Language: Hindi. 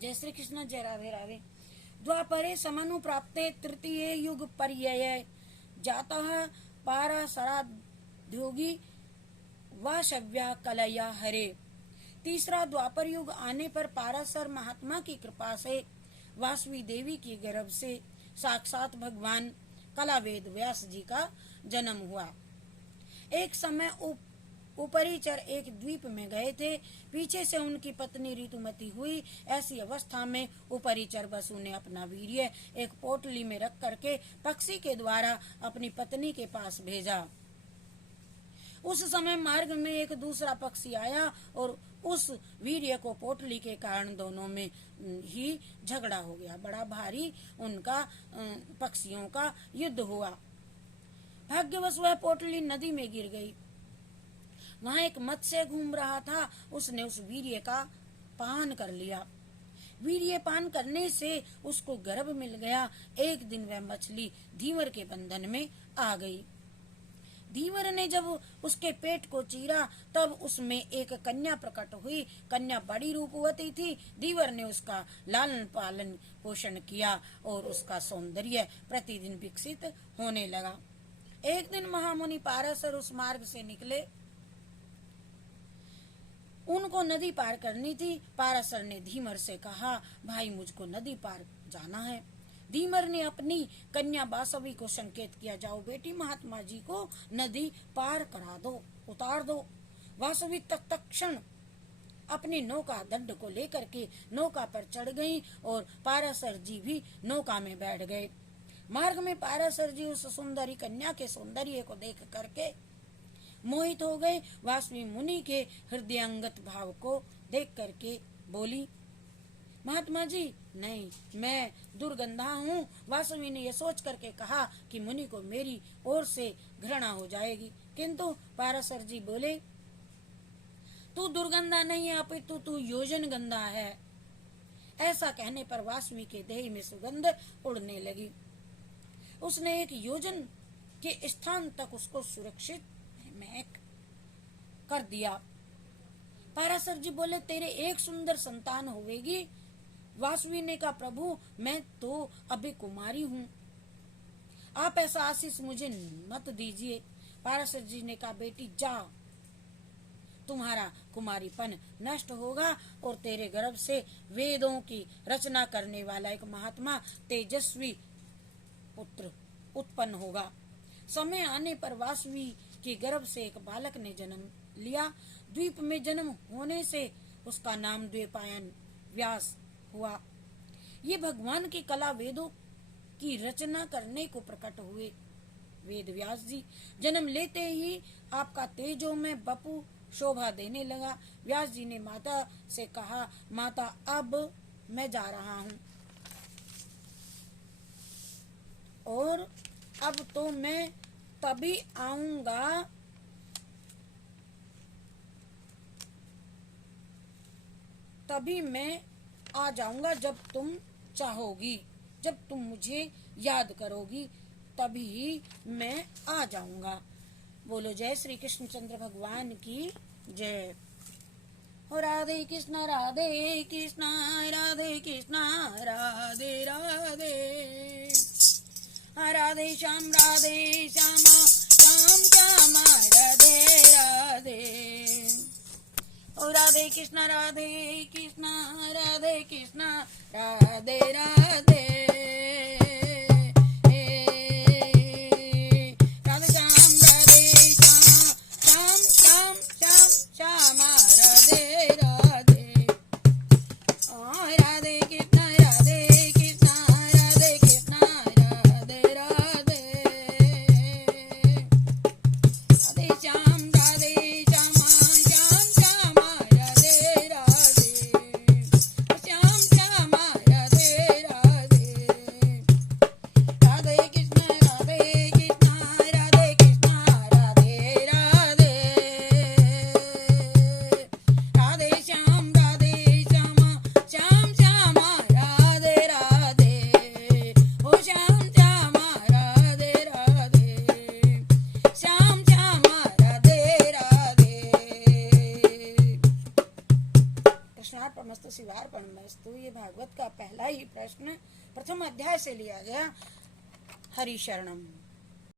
जय श्री कृष्ण, जय राधे राधे। द्वापरे समनु प्राप्ते तृतीये युग पर्यय जातः पाराशराद्योगी वाशव्या कलया हरे। तीसरा द्वापर युग आने पर पाराशर महात्मा की कृपा से वासवी देवी की गर्भ से साक्षात भगवान कलावेद व्यास जी का जन्म हुआ। एक समय उपरिचर एक द्वीप में गए थे। पीछे से उनकी पत्नी ऋतुमती हुई। ऐसी अवस्था में उपरिचर वसु ने अपना वीर्य एक पोटली में रख करके पक्षी के द्वारा अपनी पत्नी के पास भेजा। उस समय मार्ग में एक दूसरा पक्षी आया और उस वीर्य को पोटली के कारण दोनों में ही झगड़ा हो गया। बड़ा भारी उनका पक्षियों का युद्ध हुआ। भाग्यवश वह पोटली नदी में गिर गई। वहां एक मत्स्य घूम रहा था। उसने उस वीर्य का पान कर लिया। वीर्य पान करने से उसको गर्भ मिल गया। एक दिन वह मछली धीवर के बंधन में आ गई। धीवर ने जब उसके पेट को चीरा तब उसमें एक कन्या प्रकट हुई। कन्या बड़ी रूपवती थी। धीवर ने उसका लालन पालन पोषण किया और उसका सौंदर्य प्रतिदिन विकसित होने लगा। एक दिन महामुनि पाराशर उस मार्ग से निकले। उनको नदी पार करनी थी। पाराशर ने धीवर से कहा, भाई मुझको नदी पार जाना है। धीवर ने अपनी कन्या वासवी को संकेत किया, जाओ बेटी महात्मा जी को नदी पार करा दो, उतार दो। वासवी तत्क्षण अपनी नौका दंड को लेकर के नौका पर चढ़ गई और पाराशर जी भी नौका में बैठ गए। मार्ग में पाराशर जी उस सुंदरी कन्या के सौंदर्य को देख करके मोहित हो गए। वासवी मुनि के हृदयंगत भाव को देख करके बोली, महात्मा जी नहीं, मैं दुर्गंधा हूँ। वासवी ने यह सोच करके कहा कि मुनि को मेरी ओर से घृणा हो जाएगी, किंतु पाराशर जी बोले, तू दुर्गंधा नहीं है अपितु तू योजन गंधा है। ऐसा कहने पर वासवी के देह में सुगंध उड़ने लगी। उसने एक योजन के स्थान तक उसको सुरक्षित महक कर दिया। पाराशर जी बोले, तेरे एक सुंदर संतान होवेगी। वासवी ने कहा, प्रभु मैं तो अभी कुमारी हूँ, आप ऐसा आशीष मुझे मत दीजिए। पाराशर जी ने कहा, बेटी जा, तुम्हारा कुमारीपन नष्ट होगा और तेरे गर्भ से वेदों की रचना करने वाला एक महात्मा तेजस्वी पुत्र उत्पन्न होगा। समय आने पर वासवी के गर्भ से एक बालक ने जन्म लिया। द्वीप में जन्म होने से उसका नाम द्वैपायन व्यास हुआ। ये भगवान की कला वेदों की रचना करने को प्रकट हुए। वेद व्यास जी जन्म लेते ही आपका तेजो में बपू शोभा देने लगा। व्यास जी ने माता से कहा, माता अब मैं जा रहा हूँ और अब तो मैं तभी आऊंगा तभी मैं आ जाऊंगा जब तुम चाहोगी, जब तुम मुझे याद करोगी तभी मैं आ जाऊंगा। बोलो जय श्री कृष्ण चंद्र भगवान की जय। हो राधे कृष्ण राधे कृष्ण राधे कृष्ण राधे राधे, राधे श्याम श्यामा श्याम श्यामा राधे राधे। ओ राधे कृष्ण राधे कृष्ण राधे कृष्ण राधे राधे, राधे श्याम श्याम श्याम श्याम श्यामा राधे राधे। राधे कृष्ण राधे कृष्ण राधे कृष्ण राधे राधे, राधे श्याम श्यामा श्याम श्यामा राधे राधे, श्याम श्यामा समस्त शिवार्पणमस्तु। ये भागवत का पहला ही प्रश्न प्रथम अध्याय से लिया गया। हरि शरणम।